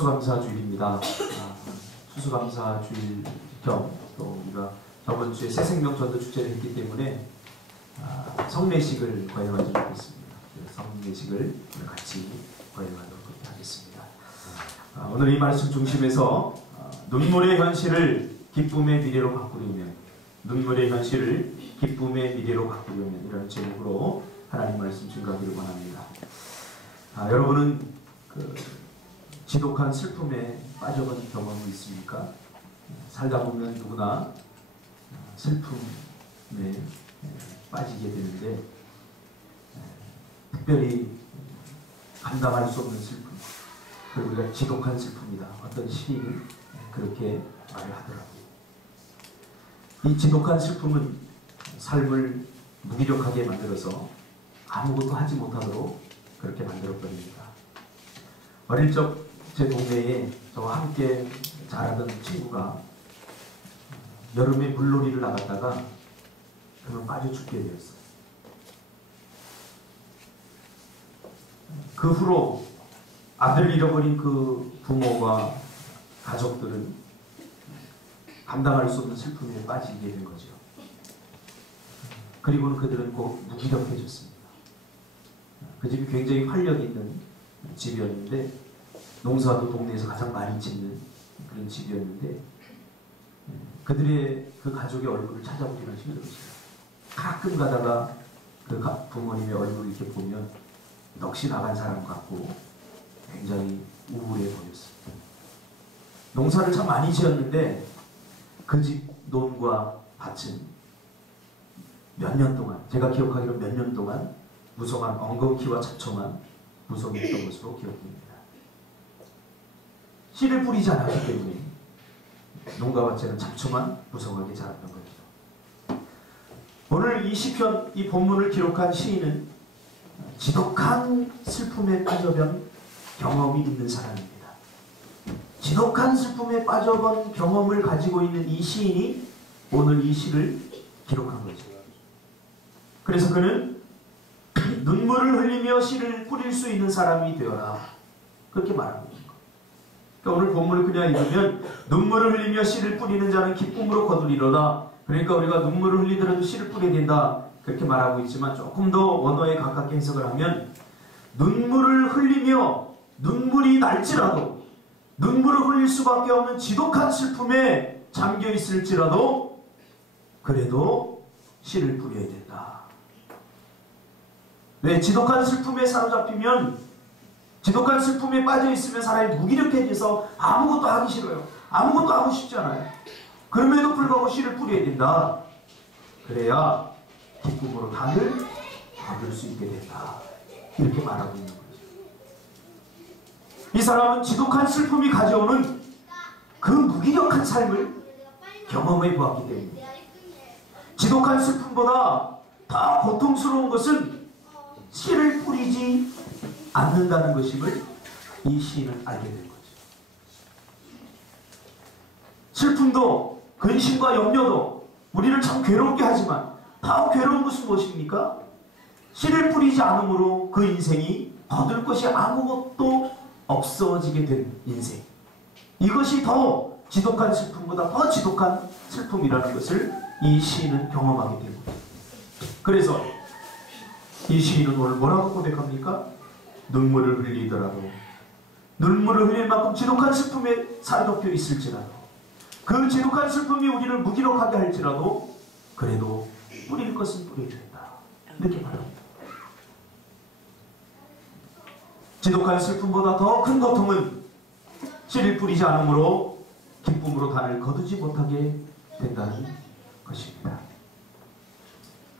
추수감사주일입니다. 추수감사주일 겸 또 우리가 저번 주에 새생명 전도 축제를 했기 때문에 성례식을 거행하지 못했습니다. 성례식을 같이 거행하도록 하겠습니다. 오늘 이 말씀 중심에서 눈물의 현실을 기쁨의 미래로 바꾸려면, 눈물의 현실을 기쁨의 미래로 바꾸려면, 이런 제목으로 하나님 말씀 증거하기를 원합니다. 여러분은 지독한 슬픔에 빠져본 경험이 있습니까? 살다 보면 누구나 슬픔에 빠지게 되는데, 특별히 감당할 수 없는 슬픔, 그리고 우리가 지독한 슬픔이다. 어떤 시인이 그렇게 말을 하더라고요. 이 지독한 슬픔은 삶을 무기력하게 만들어서 아무것도 하지 못하도록 그렇게 만들어버립니다. 어릴 적 제 동네에 저와 함께 자라던 친구가 여름에 물놀이를 나갔다가 그만 빠져 죽게 되었어요. 그 후로 아들을 잃어버린 그 부모와 가족들은 감당할 수 없는 슬픔에 빠지게 된 거죠. 그리고는 그들은 곧 무기력해졌습니다. 그 집이 굉장히 활력 있는 집이었는데, 농사도 동네에서 가장 많이 짓는 그런 집이었는데, 그들의 그 가족의 얼굴을 찾아보기는 힘들었어요. 가끔 가다가 그 부모님의 얼굴을 이렇게 보면 넋이 나간 사람 같고 굉장히 우울해 보였어요. 농사를 참 많이 지었는데 그 집 논과 밭은 몇 년 동안, 제가 기억하기로 몇 년 동안 무성한 엉겅퀴와 잡초만 무성했던 것으로 기억됩니다. 씨를 뿌리지 않았기 때문에 농가밭에는 잡초만 무성하게 자랐던 거죠. 오늘 이 시편, 이 본문을 기록한 시인은 지독한 슬픔에 빠져본 경험이 있는 사람입니다. 지독한 슬픔에 빠져본 경험을 가지고 있는 이 시인이 오늘 이 시를 기록한 거죠. 그래서 그는 눈물을 흘리며 씨를 뿌릴 수 있는 사람이 되어라, 그렇게 말합니다. 그러니까 오늘 본문을 그냥 읽으면 눈물을 흘리며 씨를 뿌리는 자는 기쁨으로 거두리로다. 그러니까 우리가 눈물을 흘리더라도 씨를 뿌려야 된다, 그렇게 말하고 있지만 조금 더 원어에 가깝게 해석을 하면, 눈물을 흘리며 눈물이 날지라도, 눈물을 흘릴 수밖에 없는 지독한 슬픔에 잠겨 있을지라도 그래도 씨를 뿌려야 된다. 왜? 지독한 슬픔에 사로잡히면, 지독한 슬픔에 빠져있으면 사람이 무기력해져서 아무것도 하기 싫어요. 아무것도 하고 싶지 않아요. 그럼에도 불구하고 씨를 뿌려야 된다. 그래야 기쁨으로 단을 거둘 수 있게 된다. 이렇게 말하고 있는 거죠. 이 사람은 지독한 슬픔이 가져오는 그 무기력한 삶을 경험해 보았기 때문입니다. 지독한 슬픔보다 더 고통스러운 것은 씨를 뿌리지 않는다는 것임을 이 시인은 알게 된 거죠. 슬픔도 근심과 염려도 우리를 참 괴롭게 하지만, 더 괴로운 것은 무엇입니까? 씨를 뿌리지 않으므로 그 인생이 거둘 것이 아무것도 없어지게 된 인생, 이것이 더 지독한 슬픔보다 더 지독한 슬픔이라는 것을 이 시인은 경험하게 된 거죠. 그래서 이 시인은 오늘 뭐라고 고백합니까? 눈물을 흘리더라도, 눈물을 흘릴 만큼 지독한 슬픔에 사로잡혀 있을지라도, 그 지독한 슬픔이 우리를 무기력하게 할지라도 그래도 뿌릴 것은 뿌려야 된다, 이렇게 말합니다. 지독한 슬픔보다 더 큰 고통은 씨를 뿌리지 않으므로 기쁨으로 단을 거두지 못하게 된다는 것입니다.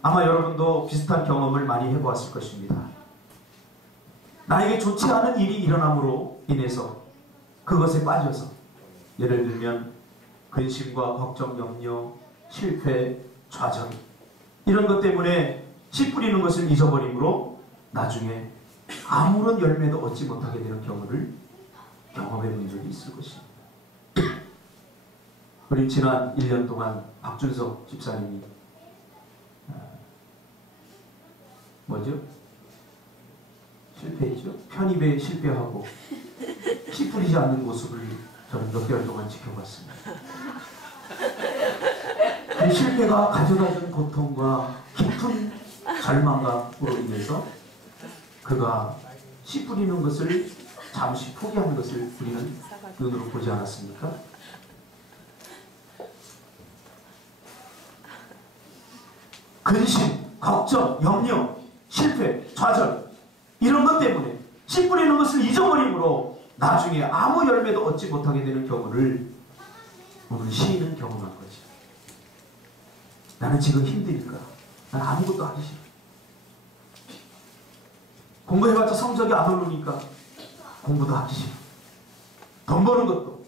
아마 여러분도 비슷한 경험을 많이 해보았을 것입니다. 나에게 좋지 않은 일이 일어남으로 인해서 그것에 빠져서, 예를 들면 근심과 걱정, 염려, 실패, 좌절, 이런 것 때문에 씨 뿌리는 것을 잊어버림으로 나중에 아무런 열매도 얻지 못하게 되는 경우를 경험해 본 적이 있을 것입니다. 우리 지난 1년 동안 박준석 집사님이 뭐죠? 실패했죠. 편입에 실패하고 씨 뿌리지 않는 모습을 저는 몇 개월 동안 지켜봤습니다. 그 실패가 가져다준 고통과 깊은 절망감으로 인해서 그가 씨 뿌리는 것을 잠시 포기하는 것을 우리는 눈으로 보지 않았습니까? 근심, 걱정, 염려, 실패, 좌절 이런 것 때문에 씨 뿌리는 것을 잊어버림으로 나중에 아무 열매도 얻지 못하게 되는 경우를 오늘 시인은 경험한 거지. 나는 지금 힘드니까 난 아무것도 하기 싫어. 공부해봤자 성적이 안 오르니까 공부도 하기 싫어. 돈 버는 것도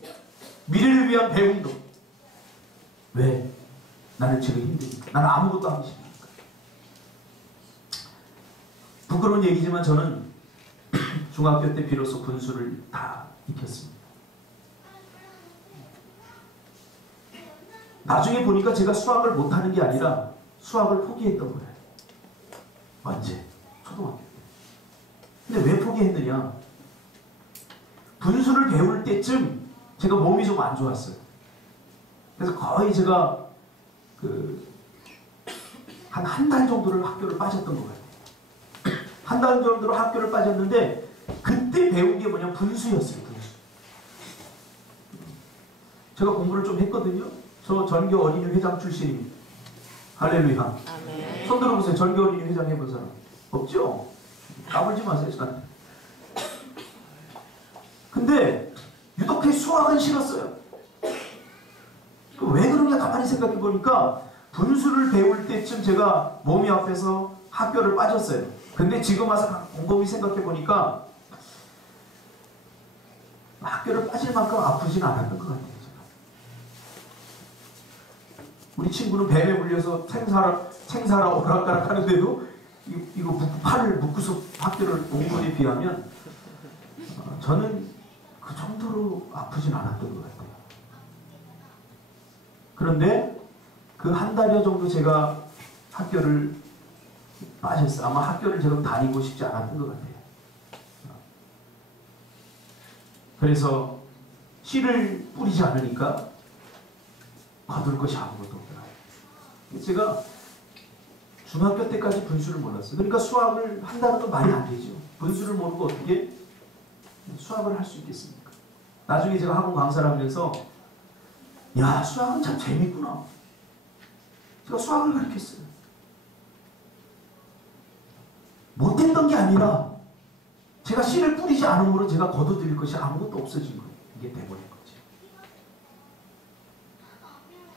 미래를 위한 배움도 왜? 나는 지금 힘드니까. 나는 아무것도 하기 싫으니까. 부끄러운 얘기지만 저는 중학교 때 비로소 분수를 다 익혔습니다. 나중에 보니까 제가 수학을 못하는 게 아니라 수학을 포기했던 거예요. 언제? 초등학교 때. 근데 왜 포기했느냐? 분수를 배울 때쯤 제가 몸이 좀 안 좋았어요. 그래서 거의 제가 한 달 정도를 학교를 빠졌던 것 같아요. 한 달 정도로 학교를 빠졌는데 그때 배운 게 뭐냐? 분수였어요. 분수. 제가 공부를 좀 했거든요. 저 전교 어린이 회장 출신입니다. 할렐루야. 아멘. 손 들어보세요. 전교 어린이 회장 해본 사람 없죠? 까불지 마세요. 저는. 근데 유독 수학은 싫었어요. 왜 그런가 가만히 생각해 보니까 분수를 배울 때쯤 제가 몸이 아파서 학교를 빠졌어요. 근데 지금 와서 곰곰이 생각해 보니까 학교를 빠질 만큼 아프진 않았던 것 같아요. 우리 친구는 뱀에 물려서 챙사라 오락가락 하는데도 이거 팔을 묶고서 학교를 온 것에 비하면 저는 그 정도로 아프진 않았던 것 같아요. 그런데 그 한 달여 정도 제가 학교를 빠졌어요. 아마 학교를 제가 다니고 싶지 않았던 것 같아요. 그래서 씨를 뿌리지 않으니까 거둘 것이 아무것도 없더라고요. 제가 중학교 때까지 분수를 몰랐어요. 그러니까 수학을 한다는 건 말이 안 되죠. 분수를 모르고 어떻게 수학을 할 수 있겠습니까? 나중에 제가 학원 강사를 하면서 야, 수학은 참 재밌구나. 제가 수학을 가르쳤어요. 못했던 게 아니라 제가 씨를 뿌리지 않음으로 제가 거둬들일 것이 아무것도 없어진 거예요. 이게 돼버린 거죠.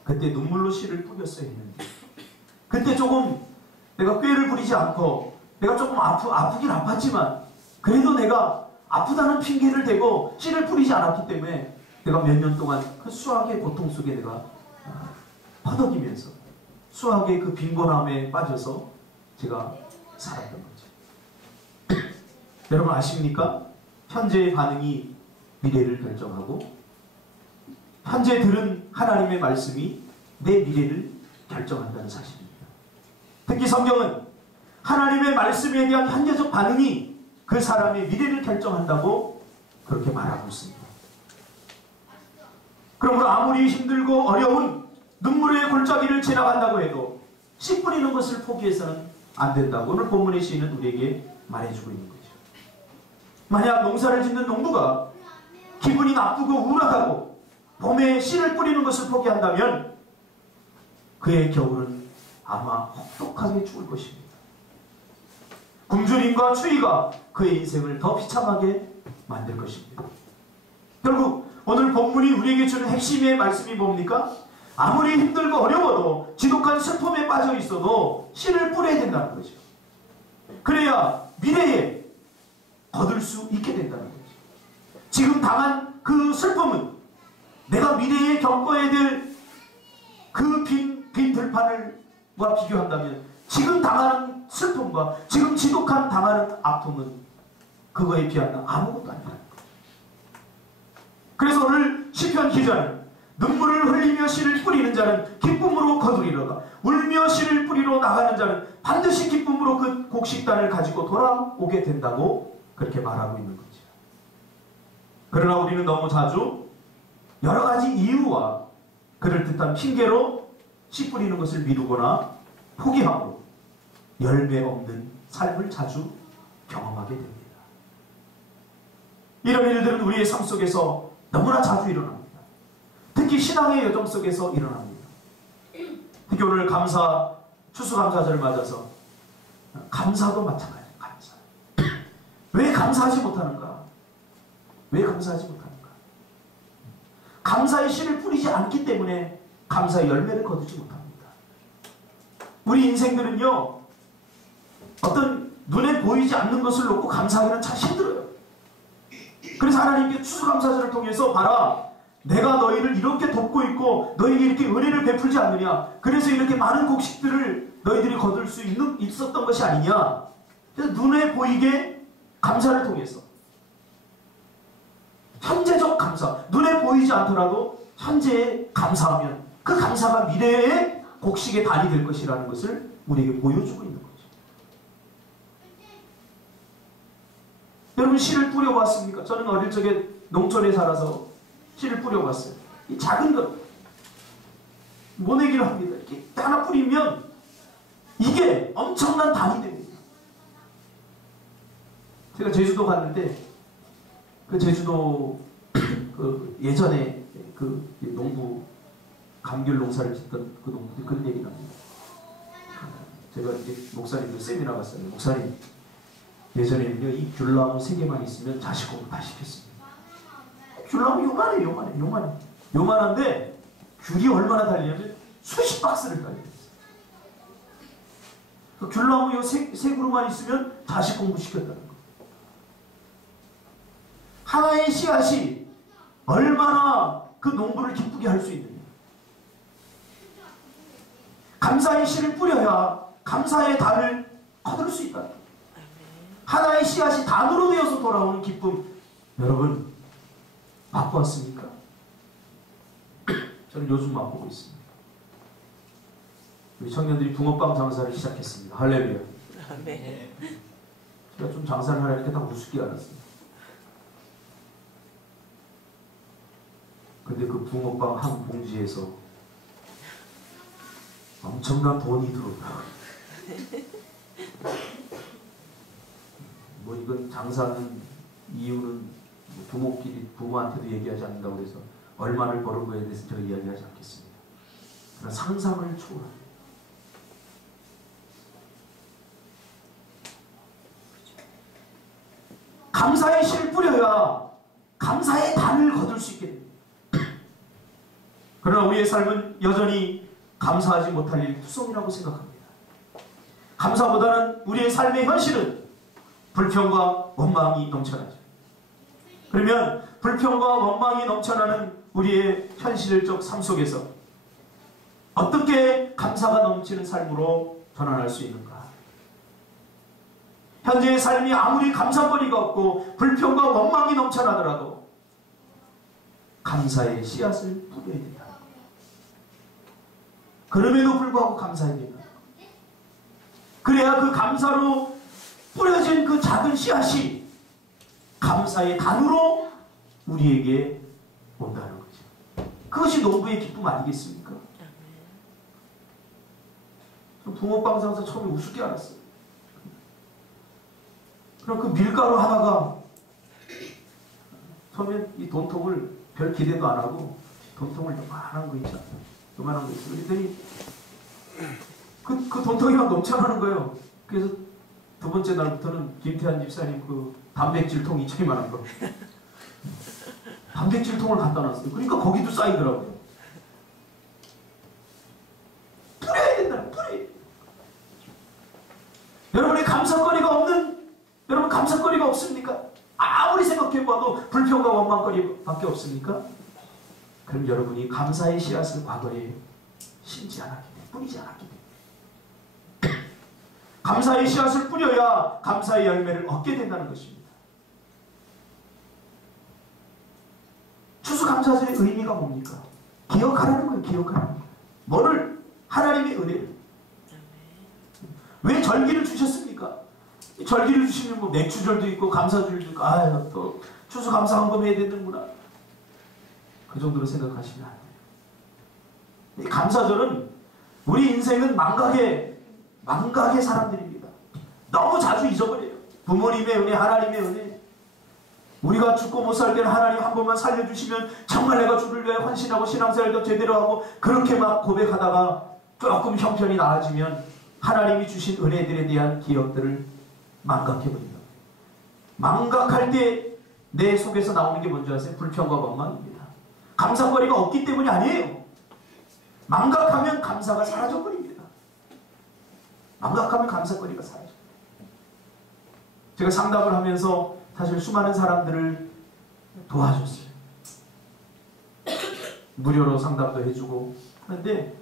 그때 눈물로 씨를 뿌렸어야 했는데 그때 조금 내가 꾀를 부리지 않고 내가 조금 아프긴 아팠지만 그래도 내가 아프다는 핑계를 대고 씨를 뿌리지 않았기 때문에 내가 몇 년 동안 그 수학의 고통 속에 내가 퍼덕이면서 수학의 그 빈곤함에 빠져서 제가 살았던 거죠. 여러분 아십니까? 현재의 반응이 미래를 결정하고 현재 들은 하나님의 말씀이 내 미래를 결정한다는 사실입니다. 특히 성경은 하나님의 말씀에 대한 현재적 반응이 그 사람의 미래를 결정한다고 그렇게 말하고 있습니다. 그러므로 아무리 힘들고 어려운 눈물의 골짜기를 지나간다고 해도 씨 뿌리는 것을 포기해서는 안 된다고 오늘 본문의 시인은 우리에게 말해주고 있는 거죠. 만약 농사를 짓는 농부가 기분이 나쁘고 우울하고 봄에 씨를 뿌리는 것을 포기한다면 그의 겨울은 아마 혹독하게 죽을 것입니다. 굶주림과 추위가 그의 인생을 더 비참하게 만들 것입니다. 결국 오늘 본문이 우리에게 주는 핵심의 말씀이 뭡니까? 아무리 힘들고 어려워도 지독한 슬픔에 빠져 있어도 씨를 뿌려야 된다는 거죠. 그래야 미래에 거둘 수 있게 된다는 거죠. 지금 당한 그 슬픔은 내가 미래에 겪어야 될 그 빈 들판과 비교한다면 지금 당하는 슬픔과 지금 지독한 당하는 아픔은 그거에 비하면 아무것도 아니라는 거예요. 그래서 오늘 시편 기자는 눈물을 흘리며 씨를 뿌리는 자는 기쁨으로 거두리로다. 울며 씨를 뿌리러 나가는 자는 반드시 기쁨으로 그 곡식단을 가지고 돌아오게 된다고 그렇게 말하고 있는 거죠. 그러나 우리는 너무 자주 여러 가지 이유와 그럴듯한 핑계로 씨 뿌리는 것을 미루거나 포기하고 열매 없는 삶을 자주 경험하게 됩니다. 이런 일들은 우리의 삶 속에서 너무나 자주 일어납니다. 특히 신앙의 여정 속에서 일어납니다. 특히 오늘 추수감사절을 맞아서 감사도 마찬가지예요. 감사. 왜 감사하지 못하는가? 왜 감사하지 못하는가? 감사의 씨를 뿌리지 않기 때문에 감사의 열매를 거두지 못합니다. 우리 인생들은요, 어떤 눈에 보이지 않는 것을 놓고 감사하기는 참 힘들어요. 그래서 하나님께 추수감사절을 통해서 봐라, 내가 너희를 이렇게 돕고 있고 너희에게 이렇게 은혜를 베풀지 않느냐, 그래서 이렇게 많은 곡식들을 너희들이 거둘 수 있었던 것이 아니냐. 그래서 눈에 보이게 감사를 통해서 현재적 감사, 눈에 보이지 않더라도 현재에 감사하면 그 감사가 미래의 곡식의 단이 될 것이라는 것을 우리에게 보여주고 있는 거죠. 여러분, 씨를 뿌려봤습니까? 저는 어릴 적에 농촌에 살아서 씨를 뿌려봤어요. 이 작은 것 모내기를 합니다. 이렇게 하나 뿌리면 이게 엄청난 단이 됩니다. 제가 제주도 갔는데 그 제주도 그 예전에 그 농부 감귤 농사를 짓던 그 농부들이 그런 얘기를 합니다. 제가 이제 목사님들 세미나 갔어요. 목사님, 예전에는요 이 귤나무 3개만 있으면 자식 공부 다 시켰습니다. 귤나무 요만한데 귤이 얼마나 달리냐면 수십 박스를 달려있어요. 그 귤나무 요 세 그루만 있으면 자식 공부 시켰다는 거. 하나의 씨앗이 얼마나 그 농부를 기쁘게 할 수 있느냐. 감사의 씨를 뿌려야 감사의 단을 거둘 수 있다. 하나의 씨앗이 단으로 되어서 돌아오는 기쁨, 여러분 맛보았습니까? 저는 요즘 맛보고 있습니다. 우리 청년들이 붕어빵 장사를 시작했습니다. 할렐루야. 네. 제가 좀 장사를 하려니까 다 우습게 알았어요. 근데 그 붕어빵 한 봉지에서 엄청난 돈이 들어오더라고요. 뭐 이건 장사하는 이유는 부모끼리 부모한테도 얘기하지 않는다고 해서 얼마를 버는 거에 대해서 제가 이야기하지 않겠습니다. 그러나 상상을 초월합니다. 감사의 씨를 뿌려야 감사의 단을 거둘 수 있게 됩니다. 그러나 우리의 삶은 여전히 감사하지 못할 일 투성이라고 생각합니다. 감사보다는 우리의 삶의 현실은 불평과 원망이 넘쳐나죠. 그러면 불평과 원망이 넘쳐나는 우리의 현실적 삶 속에서 어떻게 감사가 넘치는 삶으로 전환할 수 있는가? 현재의 삶이 아무리 감사거리가 없고 불평과 원망이 넘쳐나더라도 감사의 씨앗을 뿌려야 된다. 그럼에도 불구하고 감사해야 된다. 그래야 그 감사로 뿌려진 그 작은 씨앗이 감사의 단으로 우리에게 온다는 거죠. 그것이 농부의 기쁨 아니겠습니까? 붕어빵 장사 처음에 우습게 알았어요. 그럼 그 밀가루 하나가 처음에 이 돈통을 별 기대도 안 하고 돈통을 요만한 거 있잖아요. 요만한 거 있어요. 그랬더니 그 돈통이 막 넘쳐나는 거예요. 그래서 두 번째 날부터는 김태한 집사님 그 단백질통 이만한 거 단백질통을 갖다 놨어요. 그러니까 거기도 쌓이더라고요. 뿌려야 된다. 여러분의 여러분 감사거리가 없습니까? 아무리 생각해봐도 불평과 원망거리밖에 없습니까? 그럼 여러분이 감사의 씨앗을 과거에 심지 않았기 때문에, 뿌리지 않았기 때문에 감사의 씨앗을 뿌려야 감사의 열매를 얻게 된다는 것입니다. 추수감사절의 의미가 뭡니까? 기억하라는 거예요. 기억하라는 거예요. 뭐를? 하나님의 은혜를. 왜 절기를 주셨습니까? 절기를 주시면 뭐 맥주절도 있고 감사절도 있고 또 추수감사헌금 해야 되는구나. 그 정도로 생각하시면 안 돼요. 이 감사절은 우리 인생은 망각의 사람들입니다. 너무 자주 잊어버려요. 부모님의 은혜, 하나님의 은혜. 우리가 죽고 못 살 때는 하나님 한 번만 살려주시면 정말 내가 주를 위해 헌신하고 신앙생활도 제대로 하고 그렇게 막 고백하다가 조금 형편이 나아지면 하나님이 주신 은혜들에 대한 기억들을 망각해버린다. 망각할 때 내 속에서 나오는 게 뭔지 아세요? 불평과 원망입니다. 감사거리가 없기 때문이 아니에요. 망각하면 감사가 사라져버립니다. 망각하면 감사거리가 사라져요. 제가 상담을 하면서 사실 수많은 사람들을 도와줬어요. 무료로 상담도 해주고 하는데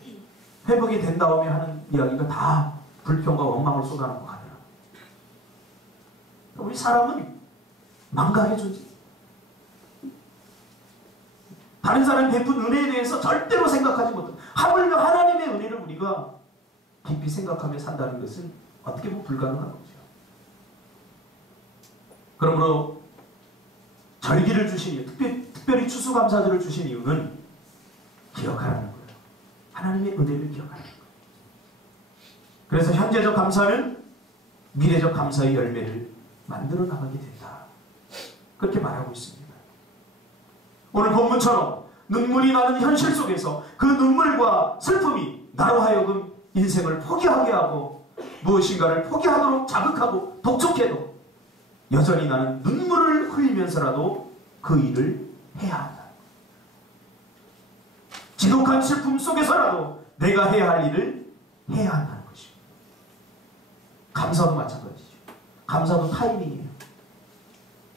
회복이 된 다음에 하는 이야기가 다 불평과 원망을 쏟아놓고 가더라고요. 우리 사람은 망각의 존재. 다른 사람이 베푼 은혜에 대해서 절대로 생각하지 못하고 하물며 하나님의 은혜를 우리가 깊이 생각하며 산다는 것은 어떻게 보면 불가능한 거죠. 그러므로 절기를 주신 이유, 특별히 추수감사절을 주신 이유는 기억하라는 거예요. 하나님의 은혜를 기억하라는 거예요. 그래서 현재적 감사는 미래적 감사의 열매를 만들어 나가게 된다. 그렇게 말하고 있습니다. 오늘 본문처럼 눈물이 나는 현실 속에서 그 눈물과 슬픔이 나로 하여금 인생을 포기하게 하고 무엇인가를 포기하도록 자극하고 독촉해도 여전히 나는 눈물을 흘리면서라도 그 일을 해야 한다. 지독한 슬픔 속에서라도 내가 해야 할 일을 해야 한다는 것입니다. 감사도 마찬가지죠. 감사도 타이밍이에요.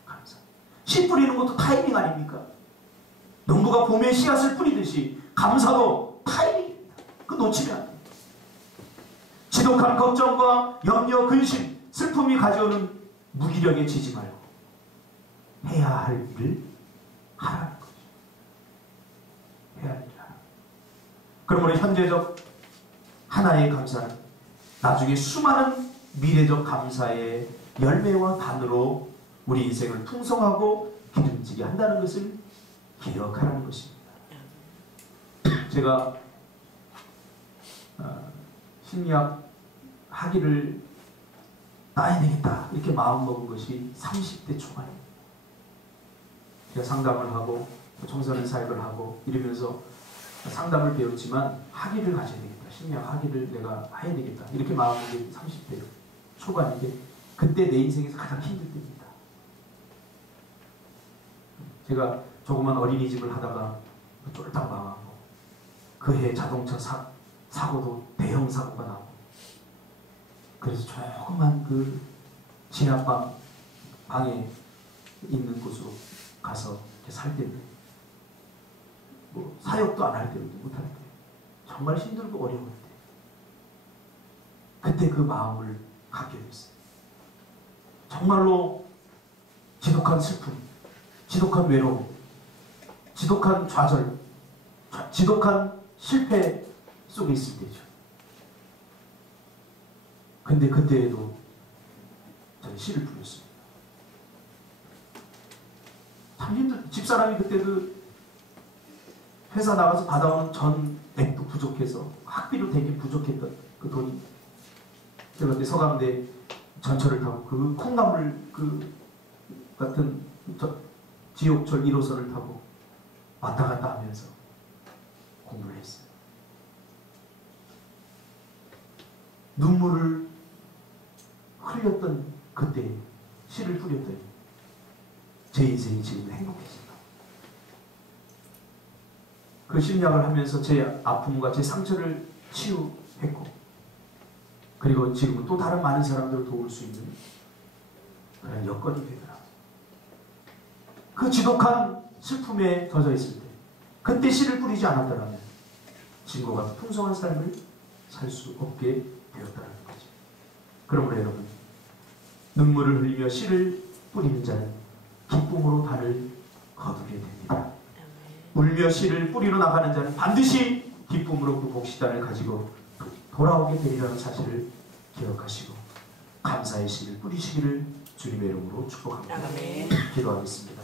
감사. 씨 뿌리는 것도 타이밍 아닙니까? 농부가 봄에 씨앗을 뿌리듯이 감사도 타이밍입니다. 그거 놓치면 안 돼요. 지독한 걱정과 염려, 근심, 슬픔이 가져오는 무기력에 지지 말고 해야 할 일을 하라는 거죠. 해야 할 일을 하라. 그러므로 현재적 하나의 감사는 나중에 수많은 미래적 감사의 열매와 단으로 우리 인생을 풍성하고 기름지게 한다는 것을 기억하라는 것입니다. 제가 심리학 학위를 따야 되겠다 이렇게 마음먹은 것이 30대 초반입니다. 제가 상담을 하고 청소년 사역을 하고 이러면서 상담을 배웠지만 학위를 가져야 되겠다. 심리학 학위를 내가 해야 되겠다. 이렇게 마음먹은 게 30대 초반인데 그때 내 인생에서 가장 힘들 때입니다. 제가 조그만 어린이집을 하다가 쫄딱 망하고 그해 자동차 사고도 대형 사고가 나고 그래서 조그만 그 진압방 방에 있는 곳으로 가서 살 때는 뭐 사역도 안 할 때도 못할 때 정말 힘들고 어려울 때 그때 그 마음을 갖게 됐어요. 정말로 지독한 슬픔, 지독한 외로움, 지독한 좌절, 지독한 실패 속에 있을 때죠. 근데 그때에도 저는 시를 부렸습니다. 참 힘들, 집사람이 그때 그 회사 나가서 받아오는 전액도 부족해서 학비로 되게 부족했던 그 돈이 제가 그때 서강대 전철을 타고 그 콩나물 그 같은 지옥철 1호선을 타고 왔다 갔다 하면서 공부를 했어요. 눈물을 흘렸던 그때 시를 뿌렸더니 제 인생이 지금 행복해진다. 그 심리학을 하면서 제 아픔과 제 상처를 치유했고 그리고 지금은 또 다른 많은 사람들을 도울 수 있는 그런 여건이 되더라고요. 그 지독한 슬픔에 젖어 있을 때 그때 씨를 뿌리지 않았더라면 지금과 같은 풍성한 삶을 살 수 없게 되었다는 거죠. 그러므로 여러분 눈물을 흘리며 씨를 뿌리는 자는 기쁨으로 달을 거두게 됩니다. 울며 씨를 뿌리러 나가는 자는 반드시 기쁨으로 그 복시단을 가지고 돌아오게 되리라는 사실을 기억하시고 감사의 씨를 뿌리시기를 주님의 이름으로 축복합니다. 기도하겠습니다.